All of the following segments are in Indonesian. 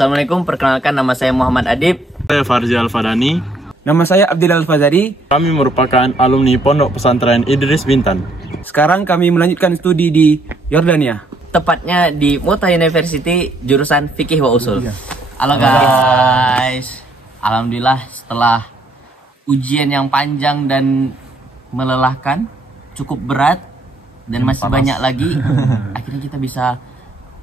Assalamualaikum, perkenalkan nama saya Muhammad Adib. Saya Farzi Al-Fadani. Nama saya Abdil Al-Fazari. Kami merupakan alumni Pondok Pesantren Idris Bintan. Sekarang kami melanjutkan studi di Yordania. Tepatnya di Muta University, jurusan Fikih wa Usul. Halo Halo. guys. Alhamdulillah setelah ujian yang panjang dan melelahkan, cukup berat dan masih panas. banyak lagi, akhirnya kita bisa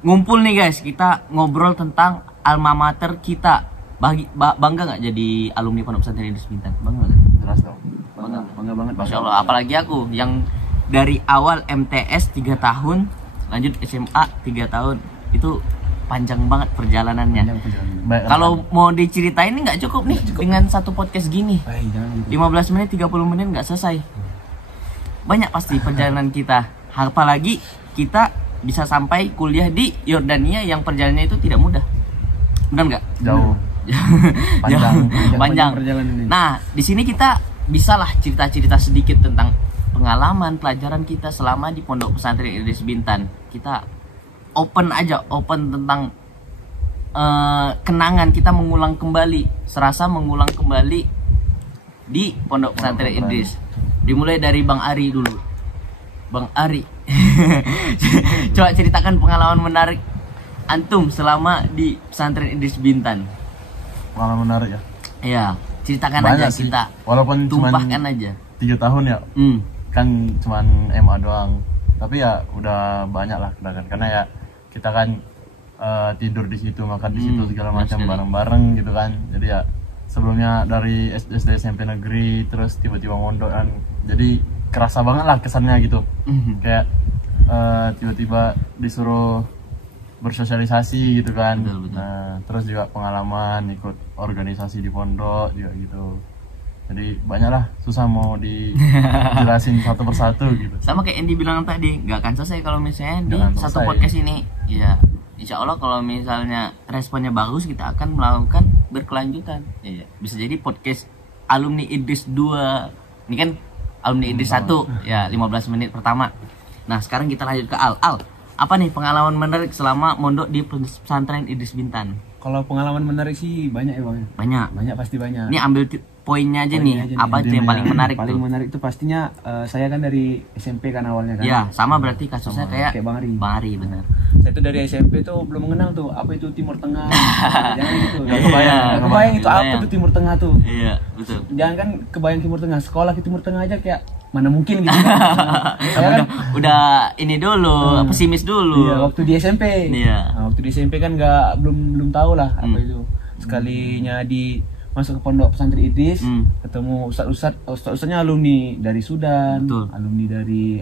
ngumpul nih guys. Kita ngobrol tentang alma mater kita. Bangga nggak jadi alumni Pondok Pesantren Idris Bintan? Bangga nggak? Jelas dong. Bangga banget. Masya Allah, apalagi aku yang dari awal MTS 3 tahun, lanjut SMA 3 tahun, itu panjang banget perjalanannya. Kalau mau diceritain ini nggak cukup nih dengan satu podcast gini. 15 menit, 30 menit nggak selesai. Banyak pasti perjalanan kita. Apalagi kita bisa sampai kuliah di Yordania yang perjalanannya itu tidak mudah. Benar nggak? Jauh. Panjang. perjalanan ini. Nah, di sini kita bisalah cerita-cerita sedikit tentang pengalaman pelajaran kita selama di Pondok Pesantren Idris Bintan. Kita open tentang kenangan kita, serasa mengulang kembali di Pondok Pesantren Idris. Dimulai dari Bang Ari dulu. Bang Ari. Coba ceritakan pengalaman menarik antum selama di Pesantren Idris Bintan. Pengalaman menarik ya. Iya, ceritakan Banyak aja sih. kita. Walaupun Tumpahkan aja. 3 tahun ya. Hmm. Kan cuman MA doang. Tapi ya udah banyak lah kenangan. Karena ya kita kan tidur di situ, makan di situ segala macam bareng-bareng gitu kan. Jadi ya sebelumnya dari SD SMP negeri terus tiba-tiba mondok kan. Jadi kerasa banget lah kesannya gitu. Kayak tiba-tiba disuruh bersosialisasi gitu kan. Betul. Nah, terus juga pengalaman ikut organisasi di pondok juga gitu. Jadi banyak lah, susah mau dijelasin satu persatu gitu. Sama kayak yang dibilang tadi, nggak akan selesai kalau misalnya di Nggak akan satu selesai. podcast ini. Ya, insya Allah kalau misalnya responnya bagus, kita akan melakukan berkelanjutan. Ya, bisa jadi podcast alumni Idris 2. Ini kan alumni Idris 1, ya 15 menit pertama. Nah, sekarang kita lanjut ke Al. Apa nih pengalaman menarik selama mondok di Pesantren Idris Bintan? Kalau pengalaman menarik sih banyak ya Bang. Banyak. Pasti banyak. Ini ambil poinnya aja Poinnya nih. aja Apa nih. itu yang paling menarik Paling tuh? menarik itu pastinya saya kan dari SMP kan awalnya kan. Ya, sama berarti kasusnya kayak Bang Ari. Bang Ari, benar. Saya tuh dari SMP tuh belum mengenal tuh apa itu Timur Tengah. Jangan gitu. Iya. Nggak kebayang itu apa Kebayang. tuh Timur Tengah tuh. Iya, betul. Jangan kan kebayang Timur Tengah, sekolah ke Timur Tengah aja kayak mana mungkin gitu. Saya kan Udah ini dulu, pesimis dulu. iya, waktu di SMP. Iya. Nah, waktu di SMP kan belum tahu lah apa itu. Sekalinya di masuk ke Pondok Pesantren Idris, ketemu ustadz-ustadznya alumni dari Sudan, Betul. alumni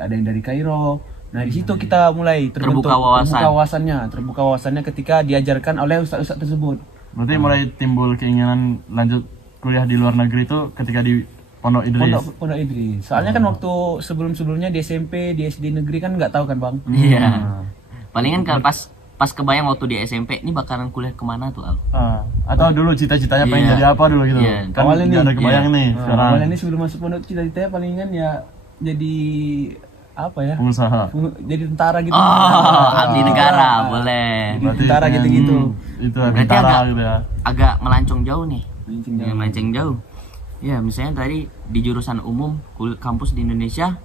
ada yang dari Kairo. Nah, di situ kita mulai terbentuk terbuka wawasannya ketika diajarkan oleh ustadz-ustadz tersebut. Berarti mulai timbul keinginan lanjut kuliah di luar negeri itu ketika di Pondok Idris. Pondok Idris. Soalnya kan waktu sebelumnya di SMP, di SD negeri kan nggak tahu kan, Bang. Iya. Palingan kalau pas kebayang waktu di SMP ini bakalan kuliah kemana tuh, Al? Atau dulu cita-citanya pengen Iya. jadi apa dulu gitu. Iya. Kan Awalnya nggak ada nih, kebayang nih sekarang. Awalnya ini sebelum masuk pondok cita-citanya palingan ya jadi apa ya? Pengusaha. Jadi tentara gitu. Abdi negara, boleh. Jadi tentara gitu-gitu. Itu Berarti tentara gitu ya. agak melancong jauh nih. Melenceng Ya, melenceng jauh. Ya, misalnya tadi di jurusan umum kampus di Indonesia,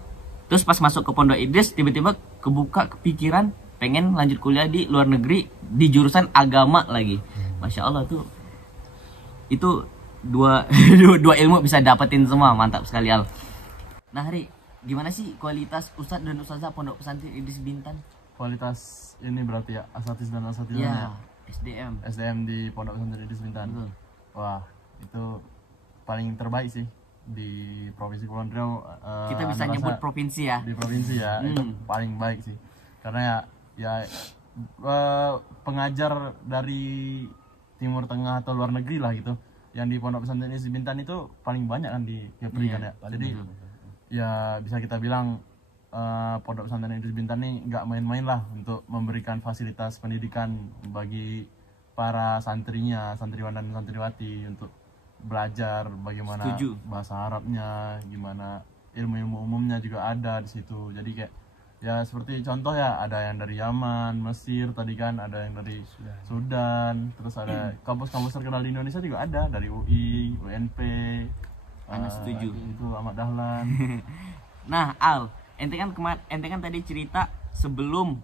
terus pas masuk ke Pondok Idris tiba-tiba kebuka kepikiran pengen lanjut kuliah di luar negeri di jurusan agama lagi. Masya Allah tuh, itu dua ilmu bisa dapetin semua, mantap sekali Al. Nah Hari, gimana sih kualitas ustadz dan ustazah Pondok Pesantren Idris Bintan? Kualitas ini berarti ya asatidz dan asatidz Ya, SDM. SDM di Pondok Pesantren Idris Bintan. Betul. Wah, itu paling terbaik sih di Provinsi Kepulauan Riau. Kita bisa Anda nyebut rasa provinsi ya. di provinsi ya, itu paling baik sih. Karena ya pengajar dari Timur Tengah atau luar negeri lah gitu, yang di Pondok Pesantren Idris Bintan itu paling banyak kan di Kepri kan ya. Jadi ya bisa kita bilang Pondok Pesantren Idris Bintan nih nggak main-main lah untuk memberikan fasilitas pendidikan bagi para santrinya, santriwan dan santriwati untuk belajar bagaimana Setuju. bahasa Arabnya, gimana ilmu-ilmu umumnya juga ada di situ. Jadi kayak ya seperti contoh ya, ada yang dari Yaman, Mesir tadi kan, ada yang dari Sudan, terus ada kampus-kampus terkenal di Indonesia juga ada, dari UI, UNP, setuju itu Ahmad Dahlan. Nah Al, ente kan tadi cerita sebelum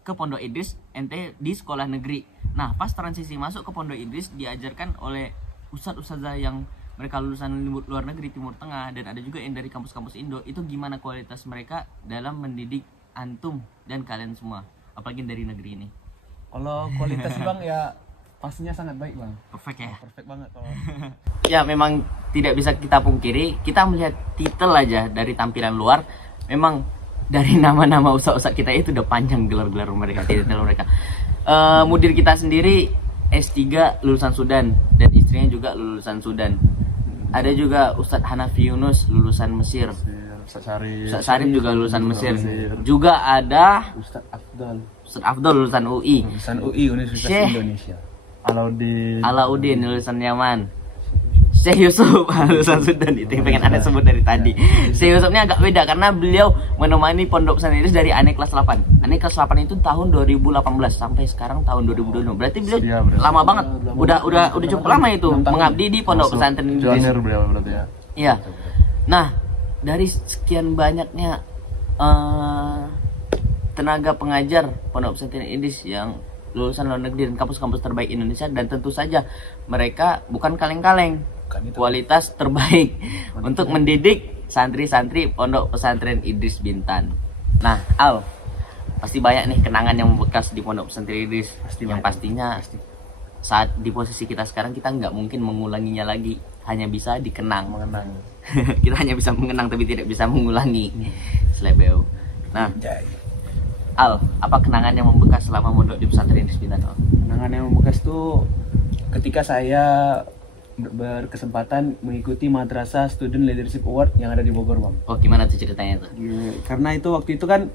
ke Pondok Idris ente di sekolah negeri. Nah pas transisi masuk ke Pondok Idris diajarkan oleh ustadz-ustadzah yang mereka lulusan luar negeri Timur Tengah, dan ada juga yang dari kampus-kampus Indo. Itu gimana kualitas mereka dalam mendidik antum dan kalian semua, apalagi dari negeri ini? Kalau kualitas bang ya pastinya sangat baik bang. Perfect ya. Perfect banget kalau. Ya memang tidak bisa kita pungkiri, kita melihat titel aja dari tampilan luar, memang dari nama-nama ustadz-ustadz kita itu udah panjang gelar-gelar mereka, titel mereka. Mudir kita sendiri S3 lulusan Sudan dan istrinya juga lulusan Sudan. Ada juga Ustadz Hanafi Yunus lulusan Mesir. Ustadz Syarif juga lulusan Mesir. Juga ada Ustadz Afdal lulusan UI. Lulusan UI Universitas Syekh Indonesia. Alauddin lulusan Yaman. Syekh Yusuf lulusan Sudan, itu yang pengen Anda sebut dari tadi. Syekh Yusuf ini agak beda karena beliau menemani Pondok Pesantren Idris dari Ane kelas 8. Ane kelas 8 itu tahun 2018 sampai sekarang tahun 2022. Berarti beliau lama banget. Udah cukup lama itu mengabdi di Pondok Pesantren Idris. Pionir beliau berarti ya. Iya. Nah, dari sekian banyaknya tenaga pengajar Pondok Pesantren Idris yang lulusan luar negeri dan kampus-kampus terbaik Indonesia, dan tentu saja mereka bukan kaleng-kaleng, kualitas terbaik untuk mendidik santri-santri Pondok Pesantren Idris Bintan. Nah, Al, pasti banyak nih kenangan yang membekas di Pondok Pesantren Idris. Pastinya saat di posisi kita sekarang kita nggak mungkin mengulanginya lagi, hanya bisa dikenang. Kita hanya bisa mengenang tapi tidak bisa mengulangi. Slebeo. Nah, Al, apa kenangan yang membekas selama mondok di pesantren Idris Bintan? Kenangan yang membekas tuh ketika saya berkesempatan mengikuti Madrasah Student Leadership Award yang ada di Bogor, Bang. Oh, gimana tuh ceritanya tuh? Karena itu waktu itu kan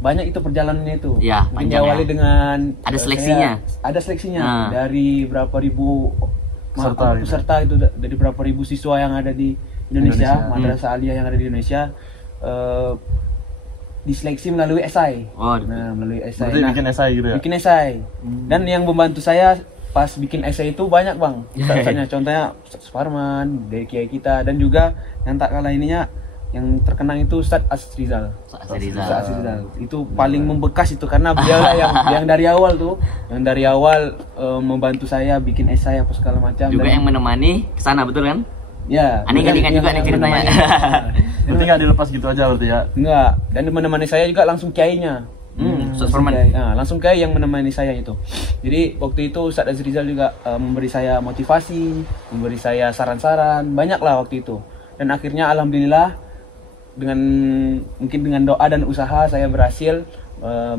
banyak itu perjalanannya itu. Ya, panjang diawali ya. dengan ada seleksinya. Ada seleksinya dari berapa ribu peserta itu, dari berapa ribu siswa yang ada di Indonesia. Madrasah Aliyah yang ada di Indonesia. Diseleksi melalui esai. Melalui esai. Berarti bikin esai gitu ya? Bikin esai. Dan yang membantu saya pas bikin esai itu banyak, Bang. Contohnya Ustadz Suparman, dari kiai kita, dan juga yang tak kalah ininya yang terkenang itu Ustadz Asrizal. Itu paling membekas itu karena beliau lah yang dari awal tuh, membantu saya bikin esai apa segala macam. Juga yang menemani ke sana, betul kan? Ya. Aneh nggak diingat juga nih ceritanya. Berarti nggak dilepas gitu aja berarti ya? Enggak. Dan menemani saya juga langsung kiainya. Langsung kiai yang menemani saya itu. Jadi waktu itu Ustadz Azrizal juga memberi saya motivasi, memberi saya saran-saran, banyak lah waktu itu. Dan akhirnya alhamdulillah dengan doa dan usaha saya berhasil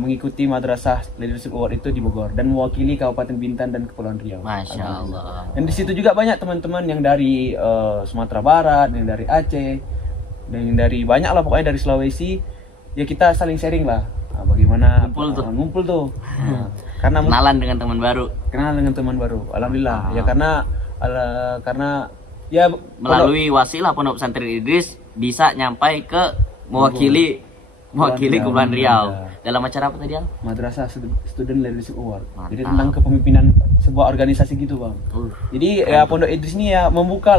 mengikuti Madrasah Leadership Award itu di Bogor dan mewakili Kabupaten Bintan dan Kepulauan Riau. Masya Allah. Dan di situ juga banyak teman-teman yang dari Sumatera Barat, yang dari Aceh, dan yang dari banyak lah pokoknya dari Sulawesi. Ya kita saling sharing lah. Bagaimana ngumpul tuh. Karena kenalan dengan teman baru. Alhamdulillah. Ya karena ya melalui wasilah Pondok Pesantren Idris bisa nyampai ke mewakili Kepulauan Riau. Dalam acara apa tadi, Al? Madrasah Student Leadership Award. Jadi tentang kepemimpinan sebuah organisasi gitu, Bang. Jadi ya Pondok Idris ini ya membuka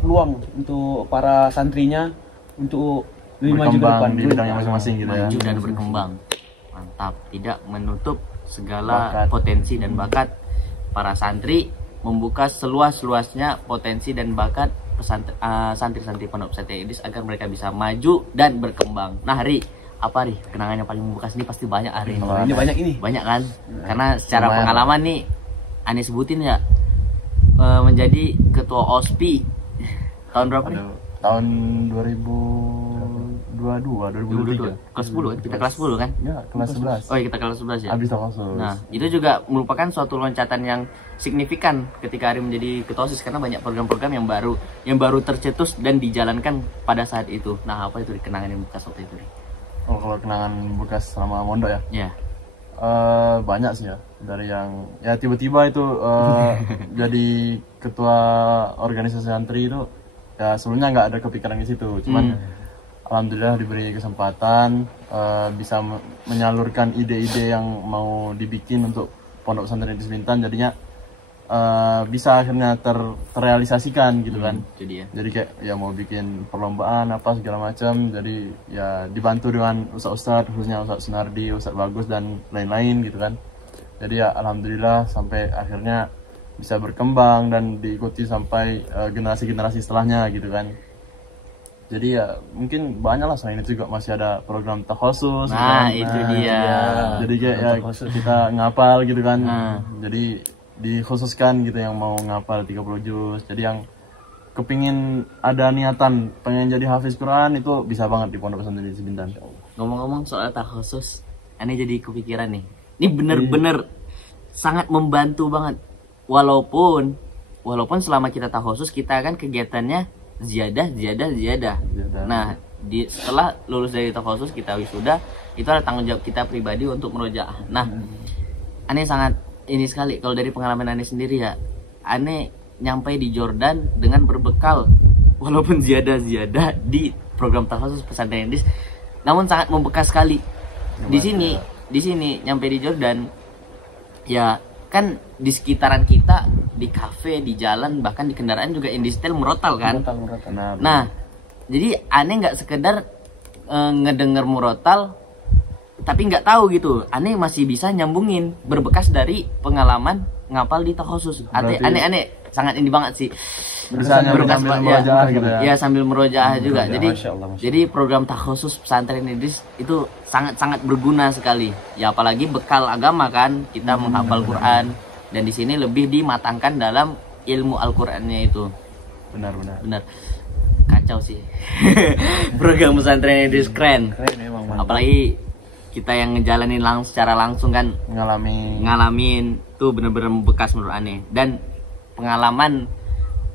peluang untuk para santrinya untuk lebih maju ke depan di bidangnya masing-masing gitu ya. Maju dan berkembang. Mantap, tidak menutup segala potensi dan bakat para santri, membuka seluas-luasnya potensi dan bakat santri-santri Pondok Pesantren Idris agar mereka bisa maju dan berkembang. Nah, Hari, apa Ri kenangan yang paling membekas? Ini pasti banyak Hari. Ini banyak kan? Karena secara pengalaman nih Ani sebutin ya, menjadi ketua OSPI tahun berapa nih? Tahun 2022. Kelas 10 kan? Kita kelas 10 kan? Ya, kelas 11. Oh iya, kita kelas 11 ya? Habis masuk. Nah, itu juga merupakan suatu loncatan yang signifikan ketika Ari menjadi ketua OSIS, karena banyak program-program yang baru tercetus dan dijalankan pada saat itu. Nah, apa itu kenangan yang bekas waktu itu? Oh, kalau kenangan bekas sama mondok ya? Iya. Banyak sih ya. Dari yang ya tiba-tiba itu jadi ketua organisasi santri itu ya sebelumnya nggak ada kepikiran di situ. Cuman alhamdulillah diberi kesempatan bisa menyalurkan ide-ide yang mau dibikin untuk Pondok Pesantren Idris Bintan, jadinya bisa akhirnya terrealisasikan gitu kan. Jadi kayak ya mau bikin perlombaan apa segala macam, jadi ya dibantu dengan ustaz-ustaz, khususnya Ustaz Sunardi, Ustaz Bagus dan lain-lain gitu kan. Jadi ya alhamdulillah sampai akhirnya bisa berkembang dan diikuti sampai generasi-generasi setelahnya gitu kan. Jadi ya mungkin banyak lah, selain itu juga masih ada program takhusus. Nah, itu dia. Jadi kayak ya kita ngapal gitu kan. Jadi dikhususkan gitu yang mau ngapal 30 juz. Jadi yang kepingin ada niatan pengen jadi hafiz Quran itu bisa banget di Pondok Pesantren Idris Bintan. Ngomong-ngomong soal takhusus, aneh jadi kepikiran nih. Ini bener-bener sangat membantu banget. Walaupun selama kita takhusus kita kan kegiatannya ziyadah. Nah, setelah lulus dari takhusus kita wisuda, itu ada tanggung jawab kita pribadi untuk merojaah. Nah, aneh sangat ini sekali kalau dari pengalaman aneh sendiri ya. Aneh nyampe di Jordan dengan berbekal walaupun ziyadah di program takhusus pesantren Idris, namun sangat membekas sekali. Di sini nyampe di Jordan ya kan, di sekitaran kita, di kafe, di jalan, bahkan di kendaraan juga indistil murotal kan. Nah, jadi aneh nggak sekedar ngedenger murotal tapi nggak tahu gitu, aneh masih bisa nyambungin berbekas dari pengalaman ngapal di takhusus. Aneh sangat ini banget sih, bisa berbekas merojaah gitu ya sambil merojaah juga. Jadi program takhusus pesantren Idris itu sangat berguna sekali ya, apalagi bekal agama kan, kita menghafal Quran, dan di sini lebih dimatangkan dalam ilmu Al-Qur'annya itu. Benar kacau sih. Program pesantren Idris keren memang, apalagi kita yang ngejalanin secara langsung kan, ngalamin tuh bener-bener bekas menurut aneh. Dan pengalaman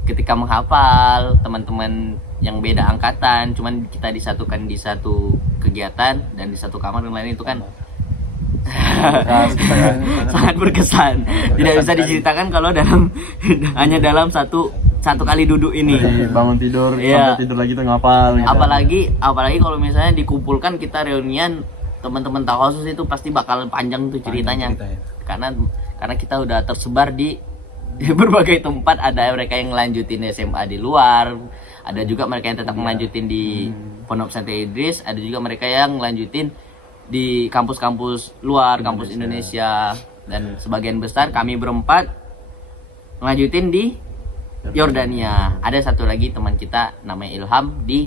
ketika menghafal, teman-teman yang beda angkatan cuman kita disatukan di satu kegiatan dan di satu kamar dan lain itu kan sangat berkesan. Tidak bisa diceritakan kalau hanya dalam satu kali duduk ini. Jadi bangun tidur sampai tidur lagi tuh ngapal gitu. Apalagi kalau misalnya dikumpulkan kita reunian teman-teman takhusus itu pasti bakal panjang tuh ceritanya. Karena kita udah tersebar di berbagai tempat. Ada mereka yang ngelanjutin SMA di luar, ada juga mereka yang tetap melanjutin di Pondok Pesantren Idris, ada juga mereka yang ngelanjutin di kampus-kampus luar, kampus Indonesia, dan sebagian besar kami berempat ngelanjutin di Yordania. Ada satu lagi teman kita namanya Ilham di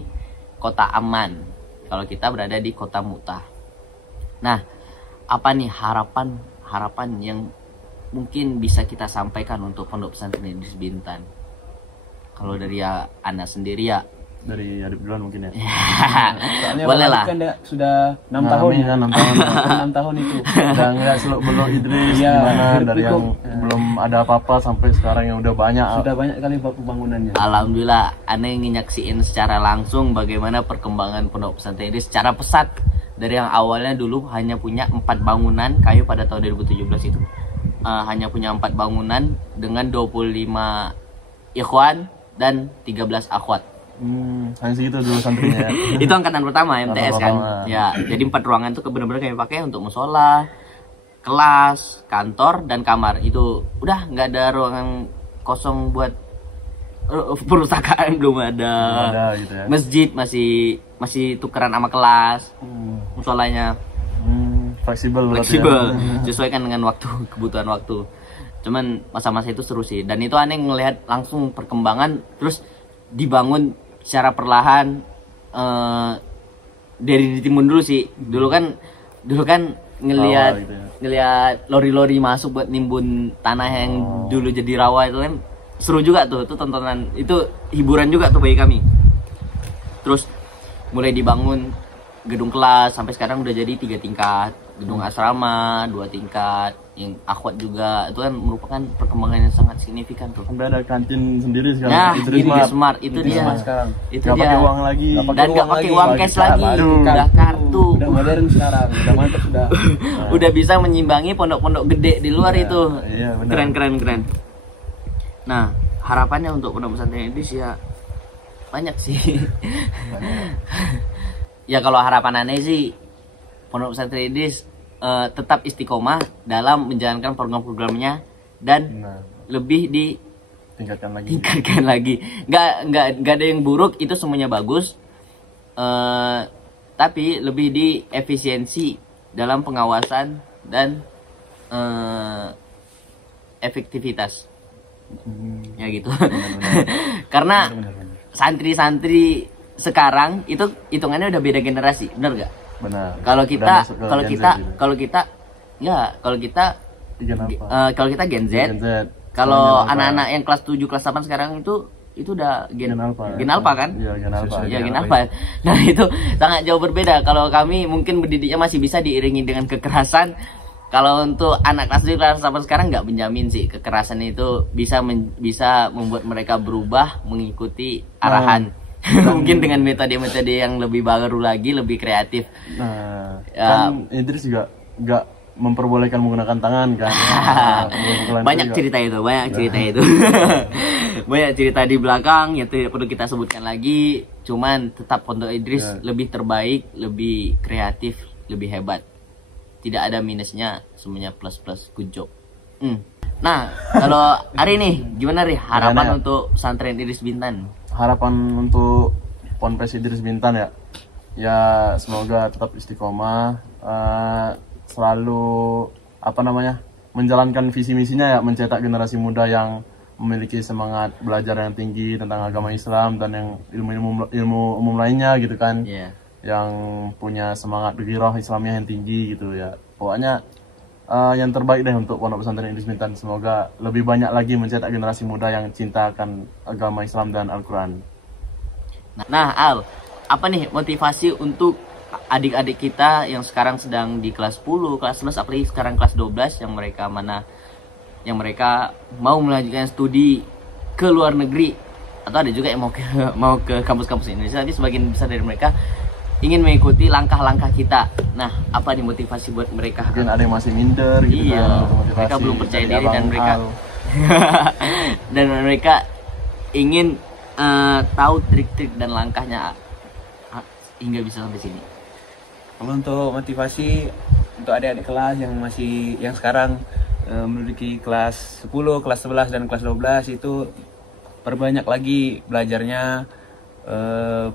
Kota Amman, kalau kita berada di Kota Mu'tah. Nah, apa nih harapan yang mungkin bisa kita sampaikan untuk Pondok Pesantren Idris Bintan? Kalau dari Anda sendiri ya, dari Adib duluan mungkin ya. Boleh lah. Kan sudah 6 tahun ya. 6 tahun itu. Udah enggak belum Idris gimana dari yang belum ada apa-apa sampai sekarang yang udah banyak. Sudah banyak kali pembangunannya. Alhamdulillah, aneh nyaksiin secara langsung bagaimana perkembangan Pondok Pesantren Idris secara pesat. Dari yang awalnya dulu hanya punya 4 bangunan kayu pada tahun 2017 itu. Hanya punya 4 bangunan dengan 25 ikhwan dan 13 akhwat. Hanya segitu dulu santrinya ya. Itu angkatan pertama MTS kan. Ya, jadi 4 ruangan itu benar-benar kami pakai untuk musola, kelas, kantor, dan kamar. Itu udah nggak ada ruangan kosong buat perusahaan, belum ada gitu ya. Masjid masih tukeran sama kelas. Musolanya fleksibel sesuaikan dengan kebutuhan waktu. Cuman masa-masa itu seru sih, dan itu aneh ngelihat langsung perkembangan, terus dibangun secara perlahan. Dari ditimbun dulu sih. Dulu kan ngelihat lori-lori masuk buat nimbun tanah yang dulu jadi rawa, itu kan seru juga tuh. Itu tontonan, itu hiburan juga tuh bagi kami. Terus mulai dibangun gedung kelas, sampai sekarang udah jadi 3 tingkat. Gedung asrama 2 tingkat, yang akhwat juga. Itu kan merupakan perkembangan yang sangat signifikan tuh. Sampai ada kantin sendiri sekarang. Nah, Idris Smart itu dia. Itu gak pakai uang lagi. Dan gak pakai uang cash lagi. Udah kartu. Udah modern sekarang. Udah mantap sudah. Udah bisa menyimbangi pondok-pondok gede di luar itu. Iya, keren. Nah, harapannya untuk Pondok Pesantren Idris ya banyak sih. Ya kalau harapan aneh sih Pondok Pesantren Idris tetap istiqomah dalam menjalankan program-programnya dan lebih tingkatkan lagi. Nggak ada yang buruk, itu semuanya bagus. Tapi lebih di efisiensi dalam pengawasan dan efektivitas. Ya gitu. Karena santri-santri sekarang itu hitungannya udah beda generasi, benar gak? Benar. Kalau kita Gen Z. Kalau anak-anak yang kelas 7 kelas 8 sekarang itu udah Gen Alpha kan? Iya, Gen Alpha. Nah, itu sangat jauh berbeda. Kalau kami mungkin berdidiknya masih bisa diiringi dengan kekerasan. Kalau untuk anak kelas 7 kelas 8 sekarang nggak menjamin sih kekerasan itu bisa membuat mereka berubah mengikuti arahan. Mungkin dengan metode-metode yang lebih baru lagi, lebih kreatif. Nah, kan Idris juga nggak memperbolehkan menggunakan tangan kan. Banyak cerita itu. Banyak cerita di belakang yang tidak perlu kita sebutkan lagi. Cuman tetap Pondok Idris lebih terbaik, lebih kreatif, lebih hebat. Tidak ada minusnya, semuanya plus, good job. Nah, kalau hari ini gimana nih harapan untuk pesantren Idris Bintan? Harapan untuk Ponpes Idris Bintan ya semoga tetap istiqomah, selalu menjalankan visi misinya mencetak generasi muda yang memiliki semangat belajar yang tinggi tentang agama Islam dan yang ilmu umum lainnya gitu kan. Yang punya semangat gairah Islamnya yang tinggi gitu ya. Pokoknya yang terbaik deh untuk Pondok Pesantren Idris Bintan. Semoga lebih banyak lagi mencetak generasi muda yang cinta akan agama Islam dan Al-Quran. Nah, Al, apa nih motivasi untuk adik-adik kita yang sekarang sedang di kelas 10, kelas 11, apalagi sekarang kelas 12 yang mereka mau melanjutkan studi ke luar negeri, atau ada juga yang mau ke kampus-kampus Indonesia, tapi sebagian besar dari mereka ingin mengikuti langkah-langkah kita. Nah, apa nih motivasi buat mereka? Mungkin ada yang masih minder gitu kan, mereka belum percaya diri dan mereka ingin tahu trik-trik dan langkahnya hingga bisa sampai sini. Kalau untuk motivasi untuk adik-adik kelas yang sekarang menduduki kelas 10, kelas 11 dan kelas 12 itu perbanyak lagi belajarnya.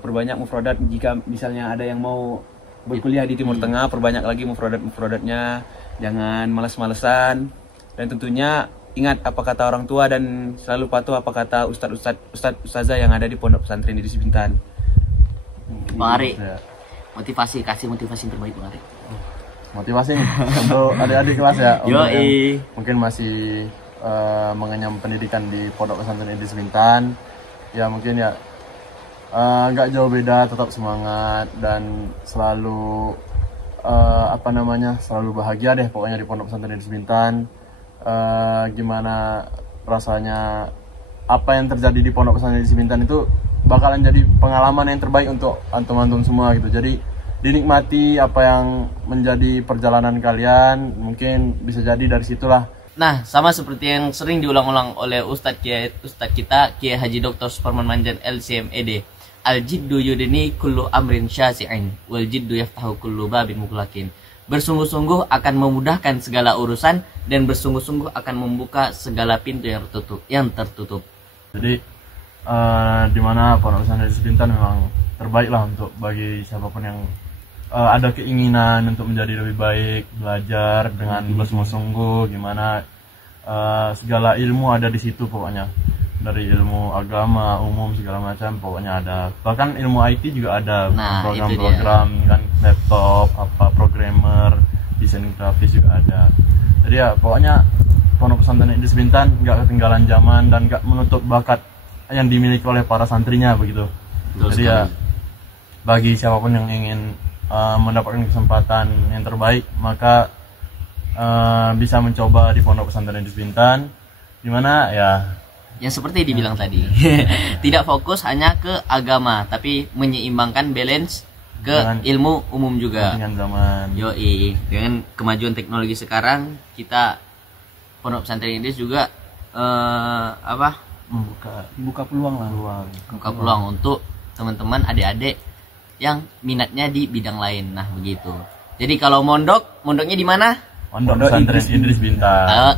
Perbanyak mufradat. Jika misalnya ada yang mau berkuliah di Timur Tengah, perbanyak lagi mufradatnya, jangan malas-malesan, dan tentunya ingat apa kata orang tua dan selalu patuh apa kata ustazah yang ada di Pondok Pesantren Idris Bintan. Bang Ari, kasih motivasi yang terbaik Bang Ari. Motivasi untuk adik-adik kelas Yoi. Mungkin masih mengenyam pendidikan di Pondok Pesantren Idris Bintan, ya mungkin nggak jauh beda, tetap semangat dan selalu selalu bahagia deh pokoknya di Pondok Pesantren Idris Bintan. Gimana rasanya apa yang terjadi di Pondok Pesantren Idris Bintan itu bakalan jadi pengalaman yang terbaik untuk antum-antum semua gitu. Jadi dinikmati apa yang menjadi perjalanan kalian, mungkin bisa jadi dari situlah. Nah, sama seperti yang sering diulang-ulang oleh Ustadz kita Kiai Haji Dr. Suparman Manjan LCMED, al-jiddu yudni kullu amrin syasi'in wal jiddu yaftahu kullu babin mughlaqin. Bersungguh-sungguh akan memudahkan segala urusan dan bersungguh-sungguh akan membuka segala pintu yang tertutup. Jadi di mana Pondok Pesantren Idris Bintan memang terbaik lah untuk bagi siapapun yang ada keinginan untuk menjadi lebih baik, belajar dengan bersungguh-sungguh, gimana segala ilmu ada di situ pokoknya. Dari ilmu agama, umum, segala macam pokoknya ada. Bahkan ilmu IT juga ada, program-program kan, laptop, programmer, desain grafis juga ada. Jadi ya pokoknya Pondok Pesantren Idris Bintan nggak ketinggalan zaman dan nggak menutup bakat yang dimiliki oleh para santrinya begitu. Jadi ya bagi siapapun yang ingin mendapatkan kesempatan yang terbaik, maka bisa mencoba di Pondok Pesantren Idris Bintan, dimana yang seperti dibilang tadi, tidak fokus hanya ke agama, tapi menyeimbangkan balance ke dengan ilmu umum juga. Dengan zaman. Yoi, dengan kemajuan teknologi sekarang, kita Pondok Pesantren Idris juga buka peluang lah. Buka peluang untuk teman-teman adik-adik yang minatnya di bidang lain. Nah, begitu. Jadi kalau mondoknya di mana? Pondok Pesantren Idris Bintang. Oh,